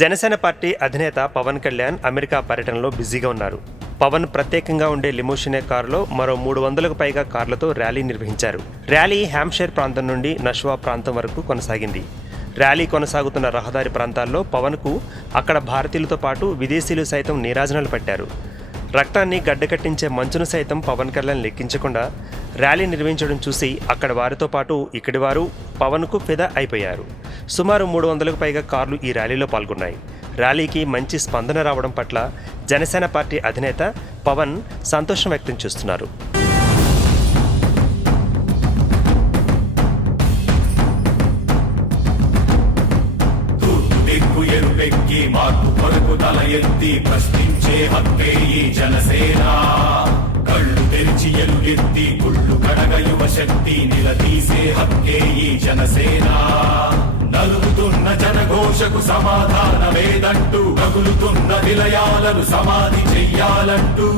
Janasena party అధినేత Pawan Kalyan America పర్యటనలో బిజీగా ఉన్నారు. పవన్ ప్రత్యేకంగా ఉండే లిమోషినే కారులో మరో 300కు పైగా కార్లతో ర్యాలీ నిర్వహించారు. ర్యాలీ హ్యాంప్షైర్ ప్రాంతం నుండి నష్వా ప్రాంతం వరకు కొనసాగింది. ర్యాలీ కొనసాగుతున్న రహదారి ప్రాంతాల్లో పవన్కు అక్కడ భారతీయులతో పాటు విదేశీయులు సైతం నీరాజనాలు పట్టారు. రక్తాన్ని గడ్డకట్టించే మంచును సైతం పవన్ కళ్యాణ్ లెక్కించకుండా ర్యాలీ నిర్వహించడం చూసి అక్కడ వారితో పాటు ఇక్కడి వారు పవన్కు ఫిదా అయిపోయారు. సుమారు 300కు పైగా కార్లు ఈ ర్యాలీలో పాల్గొన్నాయి. ర్యాలీకి మంచి స్పందన రావడం పట్ల జనసేన పార్టీ అధినేత పవన్ సంతోషం వ్యక్తం చేస్తున్నారు. మార్పు కొరకు తల ఎత్తి ప్రశ్నించే హక్కే ఈ జనసేన. కళ్ళు తెరిచి ఎలుగెత్తి గుళ్ళు కడగ యువ శక్తి నిలదీసే హక్కే ఈ జనసేన. నలుగుతున్న జనఘోషకు సమాధానమేదంటూ కగులుతున్న విలయాలను సమాధి చెయ్యాలంటూ